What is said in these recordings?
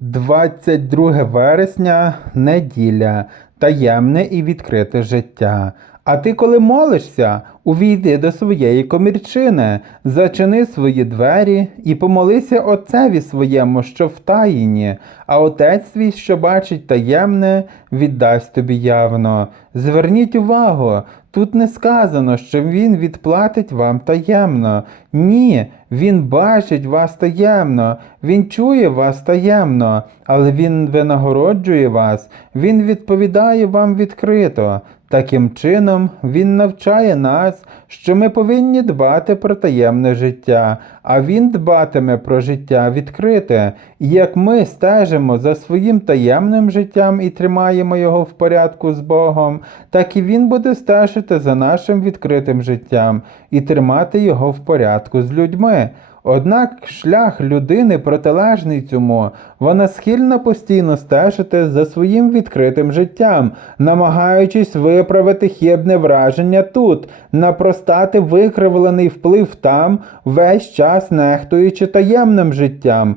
22 вересня, неділя, таємне і відкрите життя. А ти, коли молишся, увійди до своєї комірчини, зачини свої двері і помолися отцеві своєму, що в таїні, а отець свій, що бачить таємне, віддасть тобі явно. Зверніть увагу, тут не сказано, що він відплатить вам таємно. Ні, він бачить вас таємно, він чує вас таємно, але він винагороджує вас, він відповідає вам відкрито. Таким чином, він навчає нас, що ми повинні дбати про таємне життя, а він дбатиме про життя відкрите. Як ми стежимо за своїм таємним життям і тримаємо його в порядку з Богом, так і він буде стежити за нашим відкритим життям і тримати його в порядку з людьми. Однак шлях людини протилежний цьому, вона схильна постійно стежити за своїм відкритим життям, намагаючись виправити хибне враження тут, напростати викривлений вплив там, весь час нехтуючи таємним життям,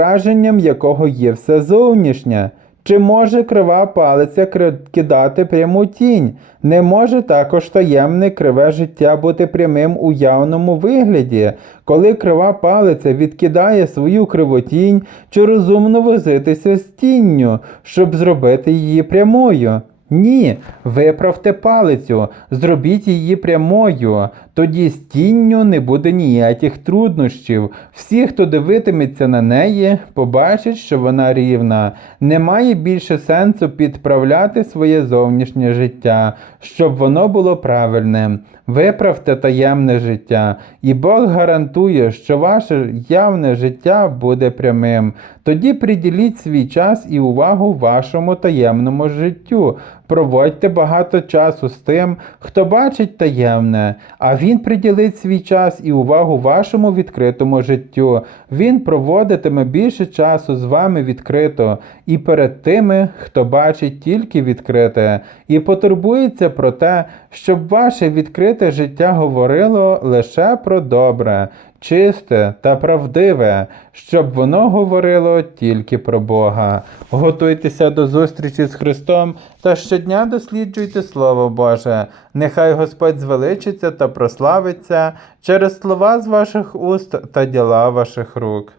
відображенням якого є все зовнішнє. Чи може крива палиця кидати пряму тінь? Не може також таємне криве життя бути прямим у явному вигляді, коли крива палиця відкидає свою кривотінь, чи розумно возитися з тінню, щоб зробити її прямою? Ні, виправте палицю, зробіть її прямою, тоді з тінню не буде ніяких труднощів. Всі, хто дивитиметься на неї, побачать, що вона рівна. Немає більше сенсу підправляти своє зовнішнє життя, щоб воно було правильним. Виправте таємне життя, і Бог гарантує, що ваше явне життя буде прямим. Тоді приділіть свій час і увагу вашому таємному життю. Проводьте багато часу з тим, хто бачить таємне, а він приділить свій час і увагу вашому відкритому життю. Він проводитиме більше часу з вами відкрито і перед тими, хто бачить тільки відкрите, і потурбується про те, щоб ваше відкрите життя говорило лише про добре, чисте та правдиве, щоб воно говорило тільки про Бога. Готуйтеся до зустрічі з Христом та щодня досліджуйте Слово Боже. Нехай Господь звеличиться та прославиться через слова з ваших уст та діла ваших рук.